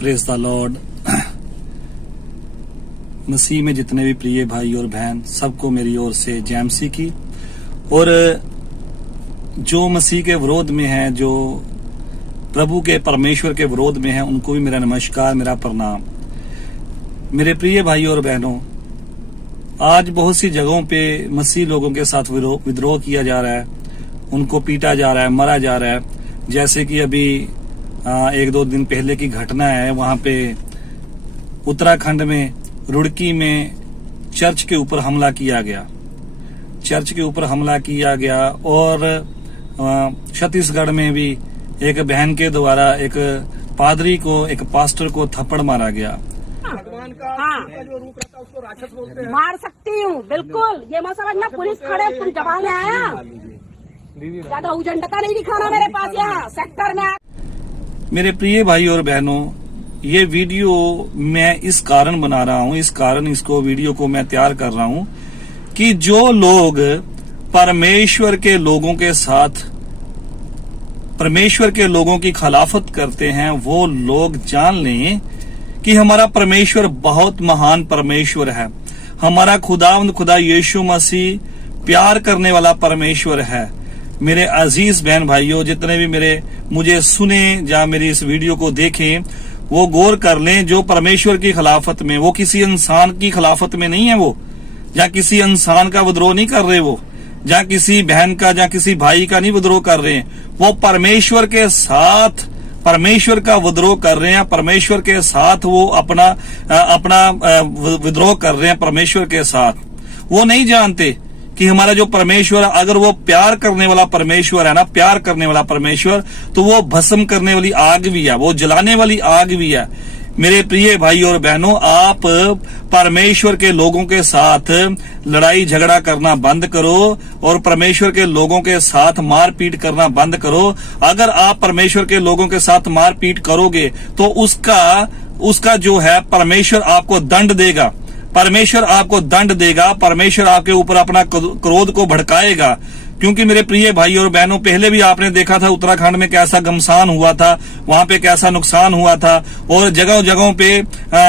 Praise the Lord. मसीह में जितने भी प्रिय भाई और बहन, सबको मेरी ओर से जय मसीह की। और जो मसीह के विरोध में है, जो प्रभु के परमेश्वर के विरोध में है, उनको भी मेरा नमस्कार, मेरा प्रणाम। मेरे प्रिय भाई और बहनों, आज बहुत सी जगहों पे मसीह लोगों के साथ विद्रोह किया जा रहा है, उनको पीटा जा रहा है, मरा जा रहा है। जैसे कि अभी 1-2 दिन पहले की घटना है, वहां पे उत्तराखंड में रुड़की में चर्च के ऊपर हमला किया गया। चर्च के ऊपर हमला किया गया और छत्तीसगढ़ में भी एक बहन के द्वारा एक पादरी को, एक पास्टर को थप्पड़ मारा गया। भगवान का जो रूप रहता है उसको राक्षस बोलते हैं। मार सकती हूँ, बिल्कुल। ये मत समझना पुलिस खड़े तुम जवान में आया, ज्यादा उजंडता नहीं दिखाना मेरे पास यहाँ सेक्टर में। मेरे प्रिय भाई और बहनों, ये वीडियो मैं इस कारण बना रहा हूँ, इसको वीडियो को मैं तैयार कर रहा हूँ कि जो लोग परमेश्वर के लोगों के साथ, परमेश्वर के लोगों की खिलाफत करते हैं, वो लोग जान लें कि हमारा परमेश्वर बहुत महान परमेश्वर है। हमारा खुदा यीशु मसीह प्यार करने वाला परमेश्वर है। मेरे अजीज बहन भाइयों, जितने भी मुझे सुने या मेरी इस वीडियो को देखें, वो गौर कर लें, जो परमेश्वर की खिलाफत में, वो किसी इंसान की खिलाफत में नहीं है, वो या किसी इंसान का विद्रोह नहीं कर रहे, वो या किसी बहन का या किसी भाई का नहीं विद्रोह कर रहे हैं, वो परमेश्वर के साथ, परमेश्वर का विद्रोह कर रहे हैं। परमेश्वर के साथ वो अपना विद्रोह कर रहे हैं परमेश्वर के साथ। वो नहीं जानते कि हमारा जो परमेश्वर, अगर वो प्यार करने वाला परमेश्वर है ना, प्यार करने वाला परमेश्वर, तो वो भस्म करने वाली आग भी है, वो जलाने वाली आग भी है। मेरे प्रिय भाई और बहनों, आप परमेश्वर के लोगों के साथ लड़ाई झगड़ा करना बंद करो और परमेश्वर के लोगों के साथ मारपीट करना बंद करो। अगर आप परमेश्वर के लोगों के साथ मारपीट करोगे तो उसका जो है परमेश्वर आपको दंड देगा। परमेश्वर आपको दंड देगा, परमेश्वर आपके ऊपर अपना क्रोध को भड़काएगा। क्योंकि मेरे प्रिय भाई और बहनों, पहले भी आपने देखा था उत्तराखंड में कैसा घमसान हुआ था, वहां पे कैसा नुकसान हुआ था और जगहों पे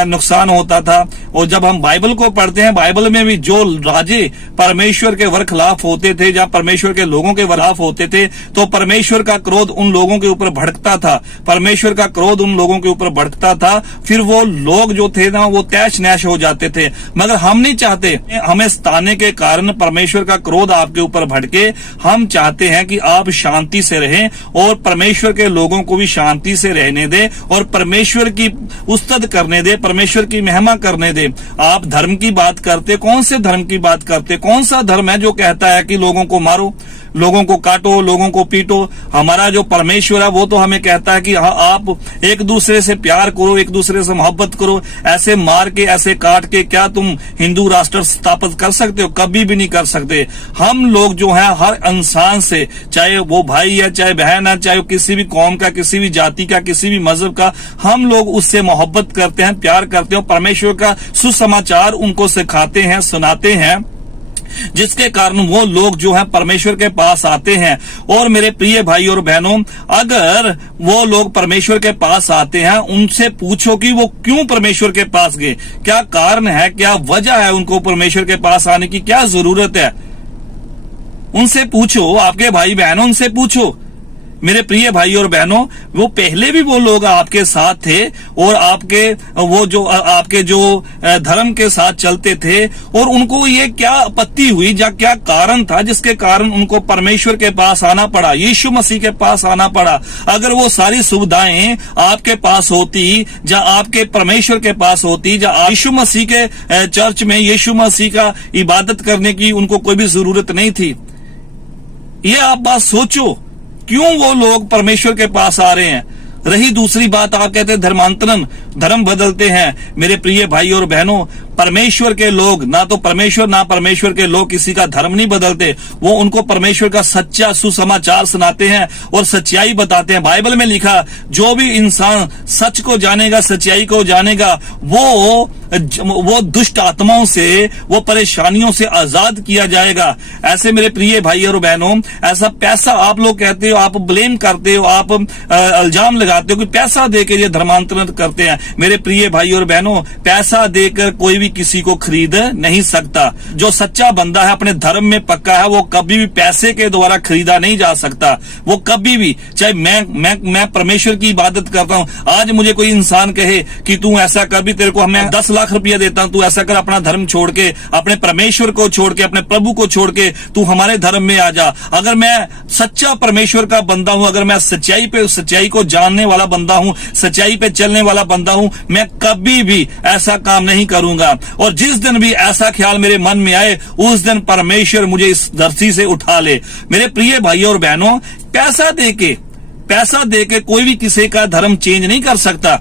नुकसान होता था। और जब हम बाइबल को पढ़ते हैं, बाइबल में भी जो राजे परमेश्वर के वरखिलाफ होते थे या परमेश्वर के लोगों के खिलाफ होते थे, तो परमेश्वर का क्रोध उन लोगों के ऊपर भड़कता था, परमेश्वर का क्रोध उन लोगों के ऊपर भड़कता था। फिर वो लोग जो थे ना, वो तैश नैश हो जाते थे। मगर हम नहीं चाहते हमें सताने के कारण परमेश्वर का क्रोध आपके ऊपर भड़के। हम चाहते हैं कि आप शांति से रहें और परमेश्वर के लोगों को भी शांति से रहने दे और परमेश्वर की उस्तद करने दे, परमेश्वर की महिमा करने दे। आप धर्म की बात करते, कौन से धर्म की बात करते? कौन सा धर्म है जो कहता है कि लोगों को मारो, लोगों को काटो, लोगों को पीटो? हमारा जो परमेश्वर है वो तो हमें कहता है कि आप एक दूसरे से प्यार करो, एक दूसरे से मोहब्बत करो। ऐसे मार के, ऐसे काट के क्या तुम हिंदू राष्ट्र स्थापित कर सकते हो? कभी भी नहीं कर सकते। हम लोग जो है हर इंसान से, चाहे वो भाई है, चाहे बहन है, चाहे वो किसी भी कौम का, किसी भी जाति का, किसी भी मजहब का, हम लोग उससे मोहब्बत करते हैं, प्यार करते हैं। परमेश्वर का सुसमाचार उनको सिखाते हैं, सुनाते हैं, जिसके कारण वो लोग जो है परमेश्वर के पास आते हैं। और मेरे प्रिय भाई और बहनों, अगर वो लोग परमेश्वर के पास आते हैं, उनसे पूछो कि वो क्यों परमेश्वर के पास गए, क्या कारण है, क्या वजह है उनको परमेश्वर के पास आने की, क्या जरूरत है। उनसे पूछो, आपके भाई बहनों, उनसे पूछो। मेरे प्रिय भाई और बहनों, वो पहले भी वो लोग आपके साथ थे और आपके जो धर्म के साथ चलते थे, और उनको ये क्या आपत्ति हुई या क्या कारण था जिसके कारण उनको परमेश्वर के पास आना पड़ा, यीशु मसीह के पास आना पड़ा। अगर वो सारी सुविधाएं आपके पास होती या आपके परमेश्वर के पास होती, या यीशु मसीह के चर्च में यीशु मसीह का इबादत करने की उनको कोई भी जरूरत नहीं थी। ये आप बात सोचो, क्यों वो लोग परमेश्वर के पास आ रहे हैं। रही दूसरी बात, आप कहते हैं धर्मांतरण, धर्म बदलते हैं। मेरे प्रिय भाई और बहनों, परमेश्वर के लोग, ना तो परमेश्वर ना परमेश्वर के लोग किसी का धर्म नहीं बदलते। वो उनको परमेश्वर का सच्चा सुसमाचार सुनाते हैं और सच्चाई बताते हैं। बाइबल में लिखा, जो भी इंसान सच को जानेगा, सच्चाई को जानेगा, वो दुष्ट आत्माओं से, वो परेशानियों से आजाद किया जाएगा। ऐसे मेरे प्रिय भाई और बहनों, ऐसा पैसा आप लोग कहते हो, आप ब्लेम करते हो, आप इल्जाम लगाते हो कि पैसा देकर ये धर्मांतरण करते हैं। मेरे प्रिय भाई और बहनों, पैसा देकर कोई भी किसी को खरीद नहीं सकता। जो सच्चा बंदा है, अपने धर्म में पक्का है, वो कभी भी पैसे के द्वारा खरीदा नहीं जा सकता। वो कभी भी, चाहे मैं परमेश्वर की इबादत करता हूं, आज मुझे कोई इंसान कहे कि तू ऐसा कर, भी तेरे को हमें 10 लाख रुपया देता हूं, तू ऐसा कर, अपना धर्म छोड़ के, अपने परमेश्वर को छोड़ के, अपने प्रभु को छोड़ के तू हमारे धर्म में आ जा। अगर मैं सच्चा परमेश्वर का बंदा हूं, अगर मैं सच्चाई को जानने वाला बंदा हूं, सच्चाई पे चलने वाला बंदा हूं, मैं कभी भी ऐसा काम नहीं करूंगा। और जिस दिन भी ऐसा ख्याल मेरे मन में आए, उस दिन परमेश्वर मुझे इस धरती से उठा ले। मेरे प्रिय भाइयों और बहनों, पैसा देके कोई भी किसी का धर्म चेंज नहीं कर सकता।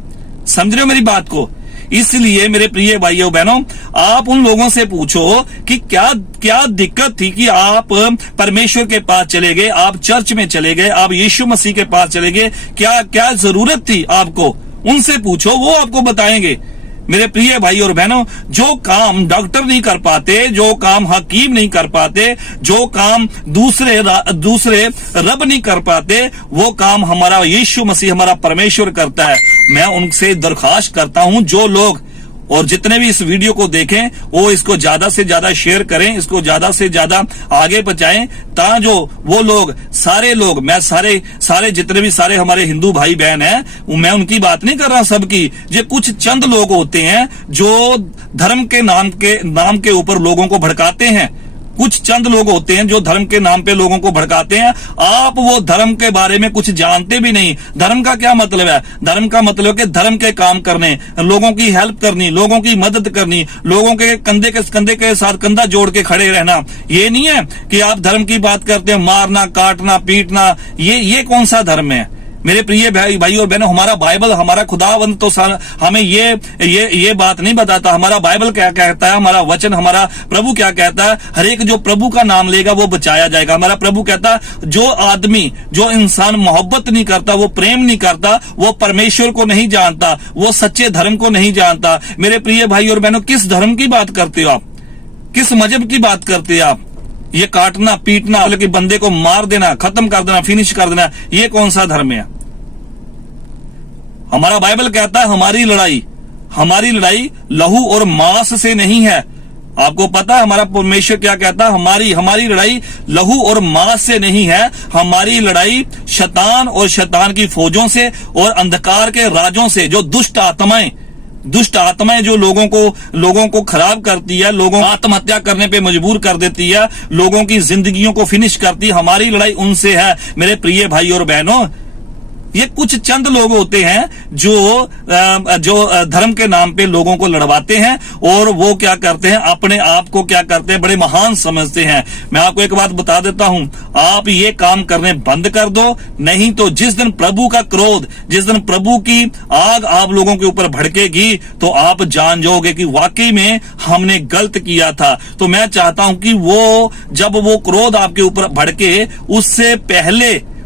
समझ रहे हो मेरी बात को? इसलिए मेरे प्रिय भाइयों बहनों, आप उन लोगों से पूछो कि क्या दिक्कत थी कि आप परमेश्वर के पास चले गए, आप चर्च में चले गए, आप यीशु मसीह के पास चले गए, क्या जरूरत थी आपको? उनसे पूछो, वो आपको बताएंगे। मेरे प्रिय भाई और बहनों, जो काम डॉक्टर नहीं कर पाते, जो काम हकीम नहीं कर पाते, जो काम दूसरे रब नहीं कर पाते, वो काम हमारा यीशु मसीह, हमारा परमेश्वर करता है। मैं उनसे दरख्वास्त करता हूं, जो लोग और जितने भी इस वीडियो को देखें, वो इसको ज्यादा से ज्यादा शेयर करें, इसको ज्यादा से ज्यादा आगे पहुंचाएं, जो वो लोग, सारे लोग, मैं सारे जितने भी सारे हमारे हिंदू भाई बहन हैं, मैं उनकी बात नहीं कर रहा सबकी। ये कुछ चंद लोग होते हैं जो धर्म के नाम के ऊपर लोगों को भड़काते हैं। कुछ चंद लोग होते हैं जो धर्म के नाम पे लोगों को भड़काते हैं। आप वो धर्म के बारे में कुछ जानते भी नहीं। धर्म का क्या मतलब है? धर्म का मतलब कि धर्म के काम करने, लोगों की हेल्प करनी, लोगों की मदद करनी, लोगों के कंधे के साथ कंधा जोड़ के खड़े रहना। ये नहीं है कि आप धर्म की बात करते हैं, मारना, काटना, पीटना। ये कौन सा धर्म है? मेरे प्रिय भाई और बहनों, हमारा बाइबल, हमारा खुदावंद तो हमें ये बात नहीं बताता। हमारा बाइबल क्या कहता है, हमारा वचन, हमारा प्रभु क्या कहता है? हर एक जो प्रभु का नाम लेगा वो बचाया जाएगा। हमारा प्रभु कहता है, जो इंसान मोहब्बत नहीं करता, वो प्रेम नहीं करता, वो परमेश्वर को नहीं जानता, वो सच्चे धर्म को नहीं जानता। मेरे प्रिय भाई और बहनों, किस धर्म की बात करते हो आप? किस मजहब की बात करते हो आप? ये काटना, पीटना, कि बंदे को मार देना, खत्म कर देना, फिनिश कर देना, ये कौन सा धर्म है? हमारा बाइबल कहता है, हमारी लड़ाई लहू और मांस से नहीं है। आपको पता है हमारा परमेश्वर क्या कहता है? हमारी लड़ाई लहू और मांस से नहीं है। हमारी लड़ाई शैतान और शैतान की फौजों से और अंधकार के राजों से, जो दुष्ट आत्माएं जो लोगों को खराब करती है, लोगों को आत्महत्या करने पे मजबूर कर देती है, लोगों की जिंदगियों को फिनिश करती है। हमारी लड़ाई उनसे है। मेरे प्रिय भाई और बहनों, ये कुछ चंद लोग होते हैं जो धर्म के नाम पे लोगों को लड़वाते हैं, और वो क्या करते हैं, अपने आप को क्या करते हैं, बड़े महान समझते हैं। मैं आपको एक बात बता देता हूं, आप ये काम करने बंद कर दो, नहीं तो जिस दिन प्रभु का क्रोध, जिस दिन प्रभु की आग आप लोगों के ऊपर भड़केगी, तो आप जान जाओगे कि वाकई में हमने गलत किया था। तो मैं चाहता हूं कि जब वो क्रोध आपके ऊपर भड़के,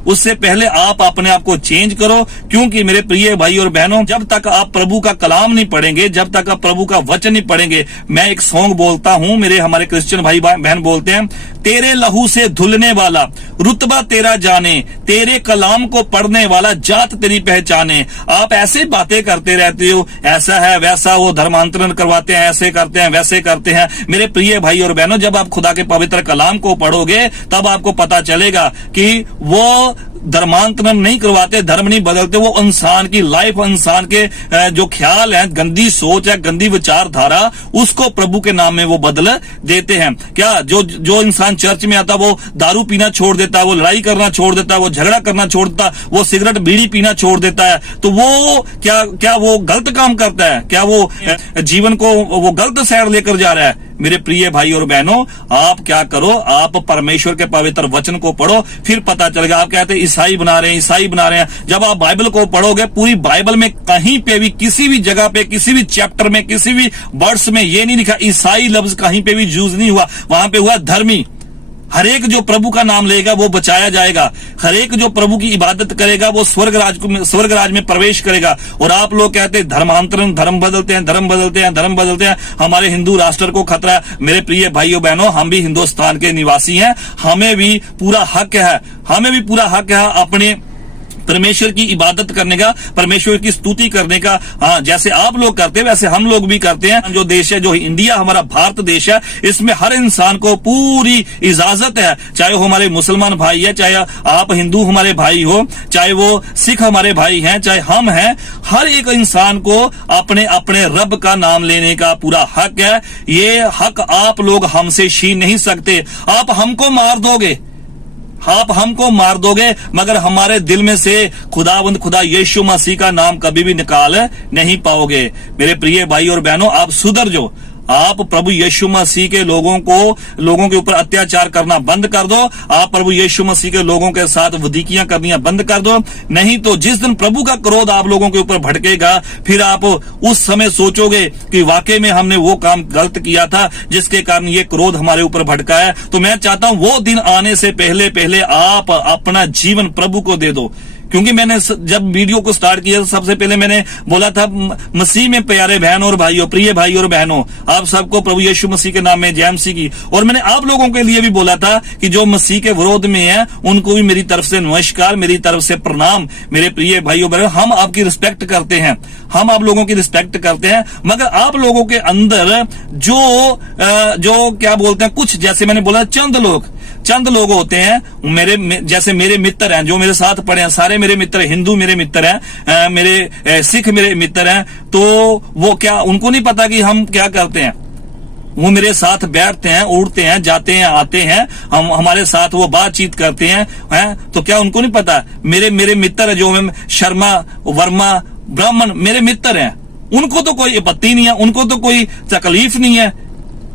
उससे पहले आप अपने आप को चेंज करो। क्योंकि मेरे प्रिय भाई और बहनों, जब तक आप प्रभु का कलाम नहीं पढ़ेंगे, जब तक आप प्रभु का वचन नहीं पढ़ेंगे, मैं एक सॉन्ग बोलता हूं, हमारे क्रिश्चियन भाई बहन बोलते हैं, तेरे लहू से धुलने वाला रुतबा तेरा जाने, तेरे कलाम को पढ़ने वाला जात तेरी पहचाने। आप ऐसे बातें करते रहते हो, ऐसा है वैसा, वो धर्मांतरण करवाते हैं, ऐसे करते हैं वैसे करते हैं। मेरे प्रिय भाई और बहनों, जब आप खुदा के पवित्र कलाम को पढ़ोगे, तब आपको पता चलेगा कि वो धर्मांतरण नहीं करवाते, धर्म नहीं बदलते। वो इंसान की लाइफ, इंसान के जो ख्याल है, गंदी सोच है, गंदी विचारधारा, उसको प्रभु के नाम में वो बदल देते हैं। क्या जो इंसान चर्च में आता, वो दारू पीना छोड़ देता है, वो लड़ाई करना छोड़ देता है, वो झगड़ा करना छोड़ देता है, वो सिगरेट बीड़ी पीना छोड़ देता है, तो वो क्या वो गलत काम करता है? क्या वो जीवन को वो गलत साइड लेकर जा रहा है? मेरे प्रिय भाई और बहनों, आप क्या करो, आप परमेश्वर के पवित्र वचन को पढ़ो, फिर पता चलेगा। आप कहते हैं ईसाई बना रहे हैं, ईसाई बना रहे हैं। जब आप बाइबल को पढ़ोगे, पूरी बाइबल में कहीं पे भी, किसी भी जगह पे, किसी भी चैप्टर में, किसी भी वर्ड्स में ये नहीं लिखा ईसाई लफ्ज कहीं पे भी यूज नहीं हुआ। वहां पे हुआ धर्मी। हर एक जो प्रभु का नाम लेगा वो बचाया जाएगा। हर एक जो प्रभु की इबादत करेगा वो स्वर्ग राज में प्रवेश करेगा। और आप लोग कहते हैं धर्मांतरण, धर्म बदलते हैं, धर्म बदलते हैं, धर्म बदलते हैं। हमारे हिंदू राष्ट्र को खतरा है। मेरे प्रिय भाइयों बहनों, हम भी हिंदुस्तान के निवासी हैं, हमें भी पूरा हक है, हमें भी पूरा हक है अपने परमेश्वर की इबादत करने का, परमेश्वर की स्तुति करने का। हाँ, जैसे आप लोग करते हैं वैसे हम लोग भी करते हैं। जो देश है, जो इंडिया हमारा भारत देश है, इसमें हर इंसान को पूरी इजाजत है, चाहे वो हमारे मुसलमान भाई है, चाहे आप हिंदू हमारे भाई हो, चाहे वो सिख हमारे भाई हैं, चाहे हम हैं, हर एक इंसान को अपने अपने रब का नाम लेने का पूरा हक है। ये हक आप लोग हमसे छीन नहीं सकते। आप हमको मार दोगे, आप हमको मार दोगे, मगर हमारे दिल में से खुदा यीशु मसीह का नाम कभी भी निकाल नहीं पाओगे। मेरे प्रिय भाई और बहनों, आप सुधर जाओ। आप प्रभु यीशु मसीह के लोगों के ऊपर अत्याचार करना बंद कर दो। आप प्रभु यीशु मसीह के लोगों के साथ वधीकियां करनियां बंद कर दो। नहीं तो जिस दिन प्रभु का क्रोध आप लोगों के ऊपर भड़केगा, फिर आप उस समय सोचोगे कि वाकई में हमने वो काम गलत किया था जिसके कारण ये क्रोध हमारे ऊपर भड़का है। तो मैं चाहता हूं वो दिन आने से पहले पहले आप अपना जीवन प्रभु को दे दो। क्योंकि मैंने जब वीडियो को स्टार्ट किया सबसे पहले मैंने बोला था, मसीह में प्यारे बहन और भाइयों, प्रिय भाई और बहनों, आप सबको प्रभु यीशु मसीह के नाम में जय मसीह की। और मैंने आप लोगों के लिए भी बोला था कि जो मसीह के विरोध में है उनको भी मेरी तरफ से नमस्कार, मेरी तरफ से प्रणाम। मेरे प्रिय भाइयों बहनों, हम आपकी रिस्पेक्ट करते हैं, हम आप लोगों की रिस्पेक्ट करते हैं, मगर आप लोगों के अंदर जो क्या बोलते हैं, कुछ जैसे मैंने बोला चंद लोग होते हैं, जैसे मेरे मित्र हैं, जो मेरे साथ पढ़े हैं, सारे मेरे मित्र हिंदू मेरे मित्र हैं, मेरे सिख मेरे मित्र हैं। तो वो क्या, उनको नहीं पता कि हम क्या करते हैं। वो मेरे साथ बैठते हैं, उड़ते हैं, जाते हैं, आते हैं, हमारे साथ वो बातचीत करते हैं, तो क्या उनको नहीं पता? मेरे मित्र है, जो शर्मा वर्मा ब्राह्मण मेरे मित्र हैं, उनको तो कोई आपत्ति नहीं है, उनको तो कोई तकलीफ नहीं है।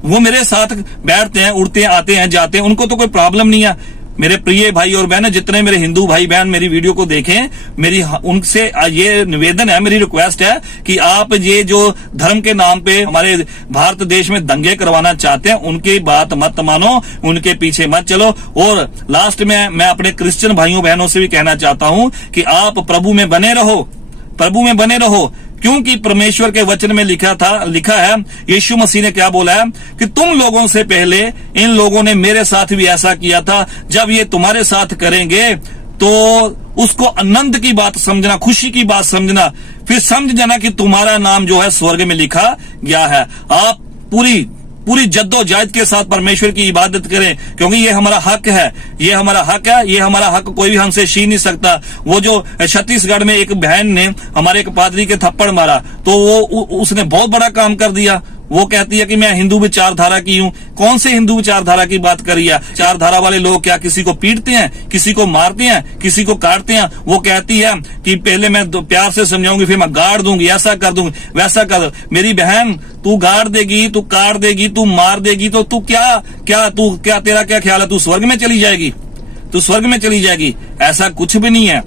वो मेरे साथ बैठते हैं, उड़ते हैं, आते हैं, जाते हैं, उनको तो कोई प्रॉब्लम नहीं है। मेरे प्रिय भाई और बहन, जितने मेरे हिंदू भाई बहन मेरी वीडियो को देखें, मेरी उनसे ये निवेदन है, मेरी रिक्वेस्ट है कि आप ये जो धर्म के नाम पे हमारे भारत देश में दंगे करवाना चाहते हैं, उनकी बात मत मानो, उनके पीछे मत चलो। और लास्ट में मैं अपने क्रिश्चियन भाइयों बहनों से भी कहना चाहता हूं कि आप प्रभु में बने रहो, प्रभु में बने रहो, क्योंकि परमेश्वर के वचन में लिखा है, यीशु मसीह ने क्या बोला है कि तुम लोगों से पहले इन लोगों ने मेरे साथ भी ऐसा किया था, जब ये तुम्हारे साथ करेंगे तो उसको आनंद की बात समझना, खुशी की बात समझना, फिर समझ जाना कि तुम्हारा नाम जो है स्वर्ग में लिखा गया है। आप पूरी जद्दोजहद के साथ परमेश्वर की इबादत करें, क्योंकि ये हमारा हक है, ये हमारा हक है, ये हमारा हक कोई भी हमसे छीन नहीं सकता। वो जो छत्तीसगढ़ में एक बहन ने हमारे एक पादरी के थप्पड़ मारा, तो वो उसने बहुत बड़ा काम कर दिया। वो कहती है कि मैं हिंदू विचारधारा की हूँ। कौन से हिंदू विचारधारा की बात करी है? विचारधारा वाले लोग क्या किसी को पीटते हैं, किसी को मारते हैं, किसी को काटते हैं? वो कहती है कि पहले मैं प्यार से समझाऊंगी, फिर मैं गाड़ दूंगी, ऐसा कर दूंगी, वैसा कर दूंगी। मेरी बहन, तू गाड़ देगी, तू काट देगी, तू मार देगी, तो तू क्या तेरा क्या ख्याल है? तू स्वर्ग में चली जाएगी? तू स्वर्ग में चली जाएगी? ऐसा कुछ भी नहीं है।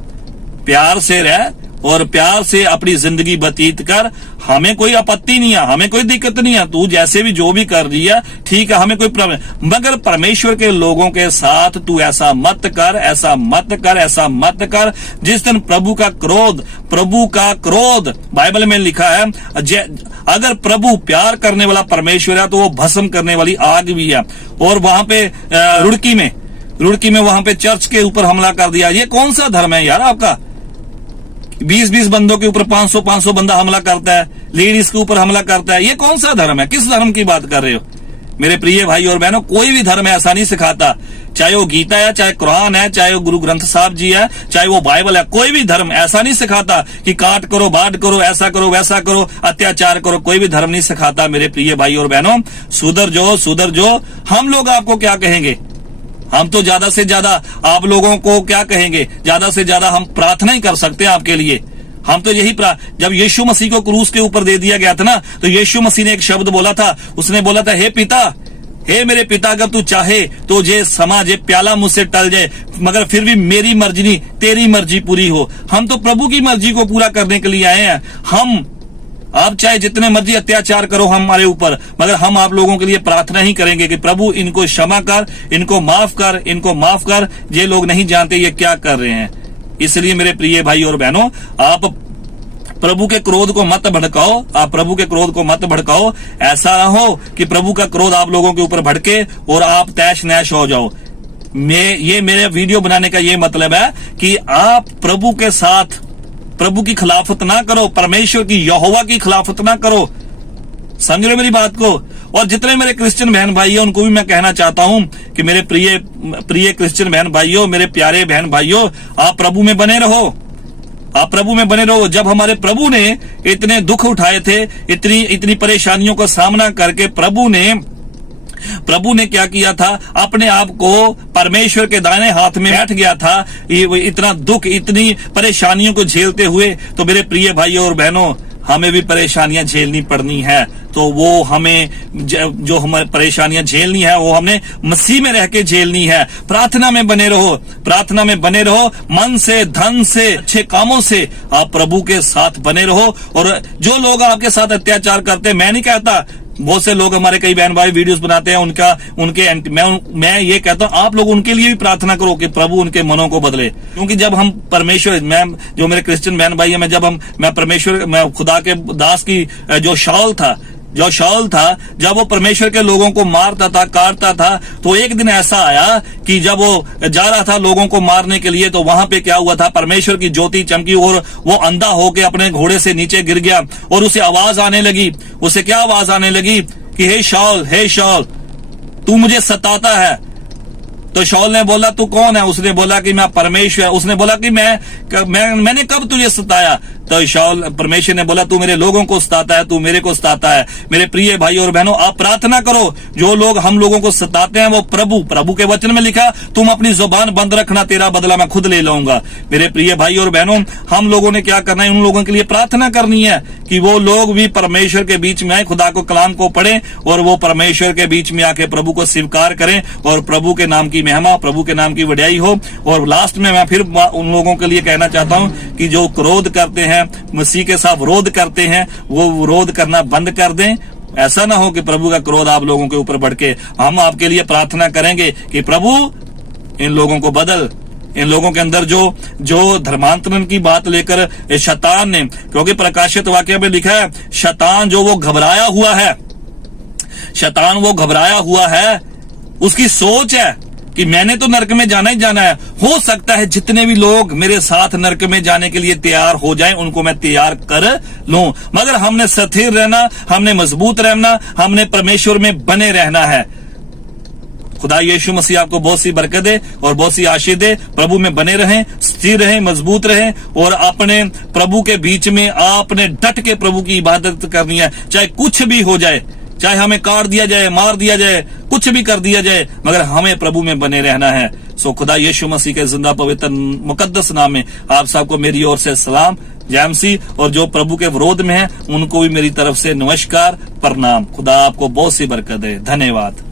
प्यार से रह और प्यार से अपनी जिंदगी व्यतीत कर, हमें कोई आपत्ति नहीं है, हमें कोई दिक्कत नहीं है। तू जैसे भी जो भी कर रही है ठीक है, हमें कोई प्रॉब्लम, मगर परमेश्वर के लोगों के साथ तू ऐसा मत कर, ऐसा मत कर, ऐसा मत कर। जिस दिन प्रभु का क्रोध बाइबल में लिखा है, अगर प्रभु प्यार करने वाला परमेश्वर है तो वो भस्म करने वाली आग भी है। और वहां पे रुड़की में वहां पे चर्च के ऊपर हमला कर दिया। ये कौन सा धर्म है यार आपका? 20-20 बंदों के ऊपर 500 बंदा हमला करता है, लेडीज के ऊपर हमला करता है। ये कौन सा धर्म है? किस धर्म की बात कर रहे हो? मेरे प्रिय भाई और बहनों, कोई भी धर्म ऐसा नहीं सिखाता, चाहे वो गीता है, चाहे कुरान है, चाहे वो गुरु ग्रंथ साहब जी है, चाहे वो बाइबल है, कोई भी धर्म ऐसा नहीं सिखाता कि काट करो, बाढ़ करो, ऐसा करो, वैसा करो, अत्याचार करो। कोई भी धर्म नहीं सिखाता। मेरे प्रिय भाई और बहनों, सुधर जो। हम लोग आपको क्या कहेंगे? हम तो ज्यादा से ज्यादा आप लोगों को क्या कहेंगे? ज्यादा से ज्यादा हम प्रार्थना ही कर सकते हैं आपके लिए। हम तो यही जब यीशु मसीह को क्रूस के ऊपर दे दिया गया था ना, तो यीशु मसीह ने एक शब्द बोला था, उसने बोला था, हे पिता, हे मेरे पिता, अगर तू चाहे तो ये समाज, ये प्याला मुझसे टल जाए, मगर फिर भी मेरी मर्जी नहीं, तेरी मर्जी पूरी हो। हम तो प्रभु की मर्जी को पूरा करने के लिए आए हैं। आप चाहे जितने मर्जी अत्याचार करो हमारे ऊपर, मगर हम आप लोगों के लिए प्रार्थना ही करेंगे कि प्रभु इनको क्षमा कर, इनको माफ कर, इनको माफ कर, ये लोग नहीं जानते ये क्या कर रहे हैं। इसलिए मेरे प्रिय भाई और बहनों, आप प्रभु के क्रोध को मत भड़काओ, आप प्रभु के क्रोध को मत भड़काओ। ऐसा ना हो कि प्रभु का क्रोध आप लोगों के ऊपर भड़के और आप तैश नैश हो जाओ। ये मेरे वीडियो बनाने का ये मतलब है कि आप प्रभु के साथ प्रभु की खिलाफत ना करो, परमेश्वर की, यहोवा की खिलाफत ना करो। समझ रहे मेरी बात को। और जितने मेरे क्रिश्चियन बहन भाई हैं उनको भी मैं कहना चाहता हूं कि मेरे प्रिय क्रिश्चियन बहन भाइयों, मेरे प्यारे बहन भाइयों, आप प्रभु में बने रहो, आप प्रभु में बने रहो। जब हमारे प्रभु ने इतने दुख उठाए थे, इतनी परेशानियों का सामना करके प्रभु ने क्या किया था, अपने आप को परमेश्वर के दाहिने हाथ में बैठ गया था। इतना दुख, इतनी परेशानियों को झेलते हुए, तो मेरे प्रिय भाइयों और बहनों, हमें भी परेशानियां झेलनी पड़नी है। तो वो हमें जो हमारी परेशानियां झेलनी है वो हमने मसीह में रह के झेलनी है। प्रार्थना में बने रहो, प्रार्थना में बने रहो, मन से, धन से, अच्छे कामों से आप प्रभु के साथ बने रहो। और जो लोग आपके साथ अत्याचार करते हैं, मैं नहीं कहता, बहुत से लोग हमारे कई बहन भाई वीडियोस बनाते हैं मैं ये कहता हूं आप लोग उनके लिए भी प्रार्थना करो कि प्रभु उनके मनों को बदले। क्योंकि जब हम परमेश्वर, जो मेरे क्रिश्चियन बहन भाई है, मैं खुदा के दास की जो शाऊल था, जब वो परमेश्वर के लोगों को मारता था, काटता था, तो एक दिन ऐसा आया कि जब वो जा रहा था लोगों को मारने के लिए, तो वहां पे क्या हुआ था, परमेश्वर की ज्योति चमकी और वो अंधा होके अपने घोड़े से नीचे गिर गया। और उसे आवाज आने लगी, उसे क्या आवाज आने लगी कि हे शाऊल, तू मुझे सताता है। तो शाऊल ने बोला, तू कौन है? उसने बोला कि मैं परमेश्वर। उसने बोला कि मैंने कब तुझे सताया? तो शाऊल, परमेश्वर ने बोला, तू मेरे लोगों को सताता है, तू मेरे को सताता है। मेरे प्रिय भाई और बहनों, आप प्रार्थना करो, जो लोग हम लोगों को सताते हैं वो प्रभु के वचन में लिखा, तुम अपनी जुबान बंद रखना, तेरा बदला मैं खुद ले लूंगा। मेरे प्रिय भाई और बहनों, हम लोगों ने क्या करना है, उन लोगों के लिए प्रार्थना करनी है कि वो लोग भी परमेश्वर के बीच में आए, खुदा को कलाम को पढ़ें और वो परमेश्वर के बीच में आके प्रभु को स्वीकार करें और प्रभु के नाम की महिमा, प्रभु के नाम की वड्याई हो। और लास्ट में मैं फिर उन लोगों के लिए कहना चाहता हूं कि जो क्रोध करते हैं, मसीह के साथ विरोध करते हैं, वो विरोध करना बंद कर दें। ऐसा ना हो कि प्रभु का क्रोध आप लोगों के ऊपर भड़के। हम आपके लिए प्रार्थना करेंगे कि प्रभु इन लोगों को बदल, इन लोगों के अंदर जो धर्मांतरण की बात लेकर शैतान ने, क्योंकि प्रकाशित वाक्य में लिखा है, शैतान वो घबराया हुआ है, उसकी सोच है कि मैंने तो नरक में जाना ही जाना है। हो सकता है जितने भी लोग मेरे साथ नरक में जाने के लिए तैयार हो जाएं, उनको मैं तैयार कर लूं, मगर हमने स्थिर रहना, हमने मजबूत रहना, हमने परमेश्वर में बने रहना है। खुदा यीशु मसीह आपको बहुत सी बरकत दे और बहुत सी आशीष दे। प्रभु में बने रहें, स्थिर रहें, मजबूत रहें और अपने प्रभु के बीच में आपने डट के प्रभु की इबादत करनी है। चाहे कुछ भी हो जाए, चाहे हमें काट दिया जाए, मार दिया जाए, कुछ भी कर दिया जाए, मगर हमें प्रभु में बने रहना है। सो खुदा यीशु मसीह के जिंदा पवित्र मुकद्दस नाम में आप सबको मेरी ओर से सलाम, जय मसीह। और जो प्रभु के विरोध में है उनको भी मेरी तरफ से नमस्कार, प्रणाम। खुदा आपको बहुत सी बरकत दे। धन्यवाद।